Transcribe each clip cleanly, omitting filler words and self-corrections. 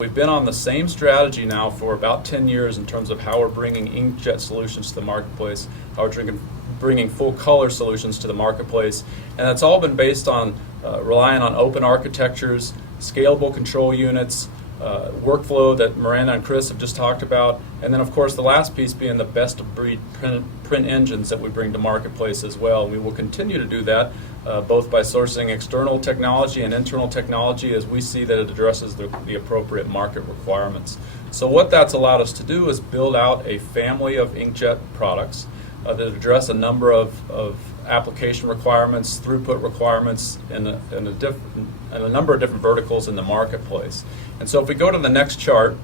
We've been on the same strategy now for about 10 years in terms of how we're bringing inkjet solutions to the marketplace, how we're bringing full color solutions to the marketplace, and it's all been based on relying on open architectures, scalable control units, workflow that Miranda and Chris have just talked about, and then of course the last piece being the best of breed print engines that we bring to marketplace as well. We will continue to do that both by sourcing external technology and internal technology as we see that it addresses the appropriate market requirements. So what that's allowed us to do is build out a family of inkjet products that address a number of application requirements, throughput requirements in a number of different verticals in the marketplace. And so if we go to the next chart,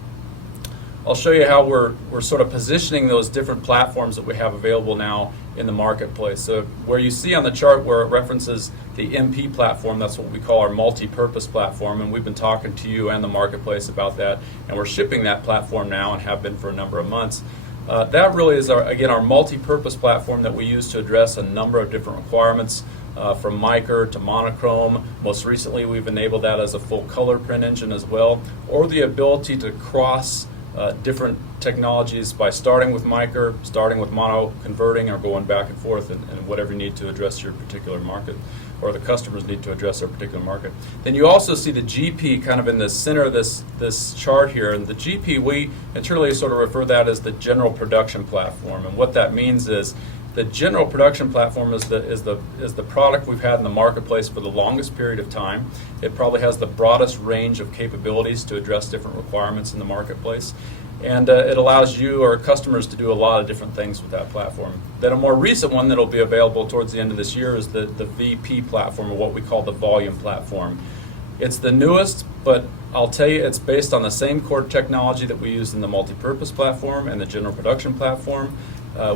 I'll show you how we're sort of positioning those different platforms that we have available now in the marketplace. So where you see on the chart where it references the MP platform, that's what we call our multi-purpose platform, and we've been talking to you and the marketplace about that, and we're shipping that platform now and have been for a number of months. That really is, our multi-purpose platform that we use to address a number of different requirements, from micro to monochrome. Most recently, we've enabled that as a full color print engine as well, or the ability to cross different technologies by starting with micro, starting with mono, converting, or going back and forth and whatever you need to address your particular market, or the customers need to address their particular market. Then you also see the GP kind of in the center of this chart here, and the GP, we internally sort of refer to that as the general production platform, and what that means is the general production platform is the product we've had in the marketplace for the longest period of time. It probably has the broadest range of capabilities to address different requirements in the marketplace. And it allows you or customers to do a lot of different things with that platform. Then a more recent one that will be available towards the end of this year is the VP platform, or what we call the volume platform. It's the newest, but I'll tell you it's based on the same core technology that we use in the multi-purpose platform and the general production platform,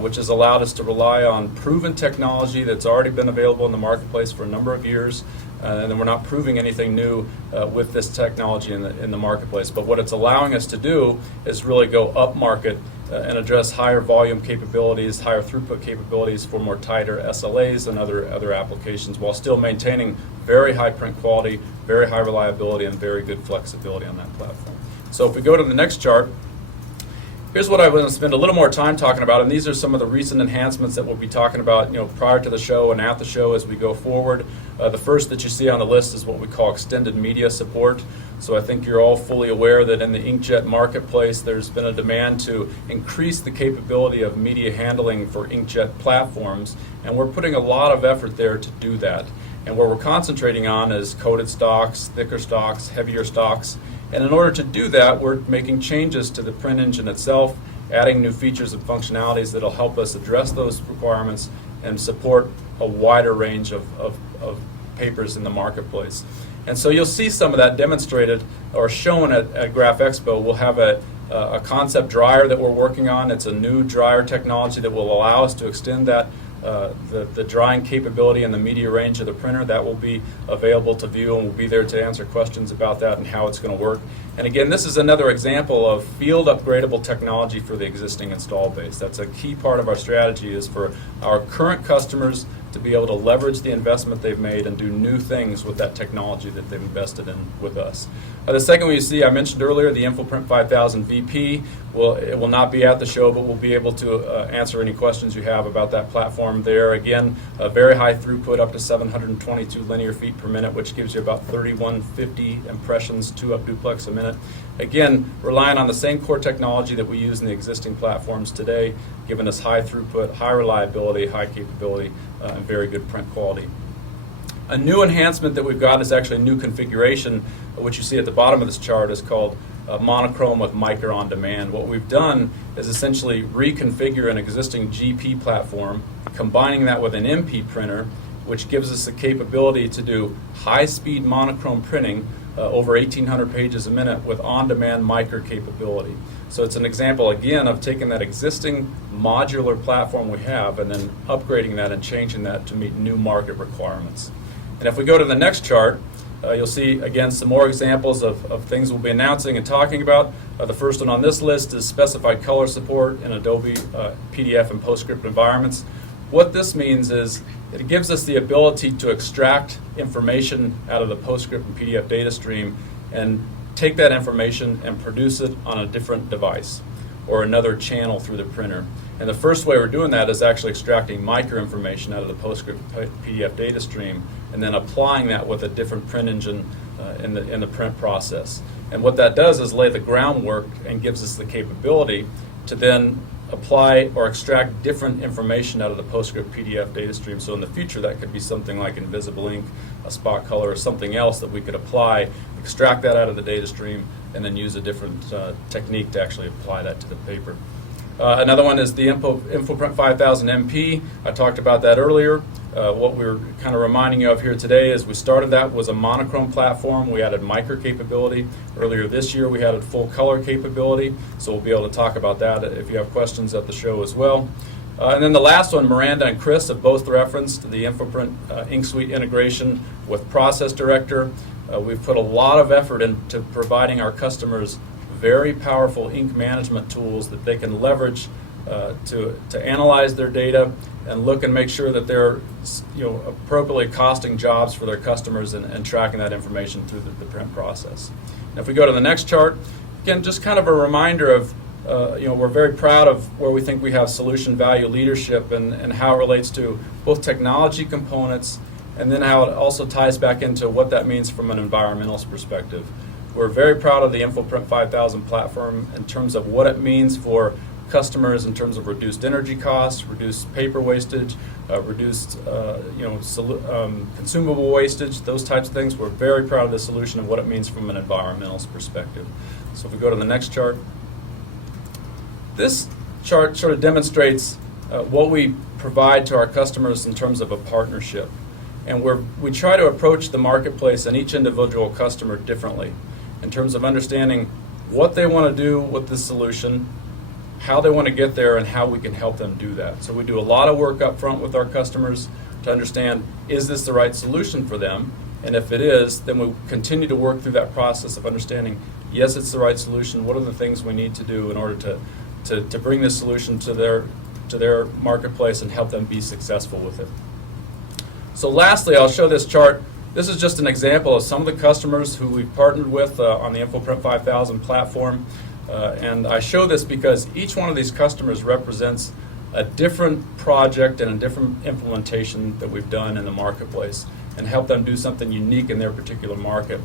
which has allowed us to rely on proven technology that's already been available in the marketplace for a number of years, and then we're not proving anything new with this technology in the marketplace. But what it's allowing us to do is really go up market and address higher volume capabilities, higher throughput capabilities for more tighter SLAs and other applications, while still maintaining very high print quality, very high reliability, and very good flexibility on that platform. So if we go to the next chart, here's what I want to spend a little more time talking about, and these are some of the recent enhancements that we'll be talking about, prior to the show and at the show as we go forward. The first that you see on the list is what we call extended media support. So I think you're all fully aware that in the inkjet marketplace, there's been a demand to increase the capability of media handling for inkjet platforms, and we're putting a lot of effort there to do that. And what we're concentrating on is coated stocks, thicker stocks, heavier stocks. And in order to do that, we're making changes to the print engine itself, adding new features and functionalities that will help us address those requirements and support a wider range of papers in the marketplace. And so you'll see some of that demonstrated or shown at Graph Expo. We'll have a concept dryer that we're working on. It's a new dryer technology that will allow us to extend that the drying capability and the media range of the printer. That will be available to view, and we'll be there to answer questions about that and how it's going to work. And again, this is another example of field upgradable technology for the existing install base. That's a key part of our strategy, is for our current customers to be able to leverage the investment they've made and do new things with that technology that they've invested in with us. The second one you see, I mentioned earlier, the InfoPrint 5000 VP. It will not be at the show, but we'll be able to answer any questions you have about that platform there. Again, a very high throughput, up to 722 linear feet per minute, which gives you about 3150 impressions, 2-up duplex a minute. Again, relying on the same core technology that we use in the existing platforms today, giving us high throughput, high reliability, high capability, and very good print quality. A new enhancement that we've got is actually a new configuration, which you see at the bottom of this chart is called monochrome with micro on demand. What we've done is essentially reconfigure an existing GP platform, combining that with an MP printer, which gives us the capability to do high-speed monochrome printing over 1,800 pages a minute with on-demand micro capability. So it's an example, again, of taking that existing modular platform we have and then upgrading that and changing that to meet new market requirements. And if we go to the next chart, you'll see, again, some more examples of things we'll be announcing and talking about. The first one on this list is specified color support in Adobe PDF and PostScript environments. what this means is it gives us the ability to extract information out of the PostScript and PDF data stream and take that information and produce it on a different device or another channel through the printer. And the first way we're doing that is actually extracting micro information out of the PostScript PDF data stream and then applying that with a different print engine in the print process. And what that does is lay the groundwork and gives us the capability to then apply or extract different information out of the PostScript PDF data stream. So in the future, that could be something like invisible ink, a spot color, or something else that we could apply, extract that out of the data stream, and then use a different technique to actually apply that to the paper. Another one is the InfoPrint 5000 MP. I talked about that earlier. What we were kind of reminding you of here today is we started that was a monochrome platform. We added micro capability. Earlier this year we added full color capability, so we'll be able to talk about that if you have questions at the show as well. And then the last one, Miranda and Chris have both referenced the InfoPrint Ink Suite integration with Process Director. We've put a lot of effort into providing our customers very powerful ink management tools that they can leverage to analyze their data and look and make sure that they're appropriately costing jobs for their customers and tracking that information through the print process. And if we go to the next chart, again, just kind of a reminder of we're very proud of where we think we have solution value leadership and how it relates to both technology components and then how it also ties back into what that means from an environmentalist perspective. We're very proud of the InfoPrint 5000 platform in terms of what it means for customers in terms of reduced energy costs, reduced paper wastage, reduced consumable wastage, those types of things. We're very proud of the solution and what it means from an environmentalist perspective. So if we go to the next chart. This chart sort of demonstrates what we provide to our customers in terms of a partnership. And we try to approach the marketplace and each individual customer differently in terms of understanding what they want to do with this solution, how they want to get there, and how we can help them do that. So we do a lot of work up front with our customers to understand, is this the right solution for them? And if it is, then we continue to work through that process of understanding, yes, it's the right solution. What are the things we need to do in order to bring this solution to their marketplace and help them be successful with it? So lastly, I'll show this chart. This is just an example of some of the customers who we've partnered with on the InfoPrint 5000 platform. And I show this because each one of these customers represents a different project and a different implementation that we've done in the marketplace and help them do something unique in their particular market.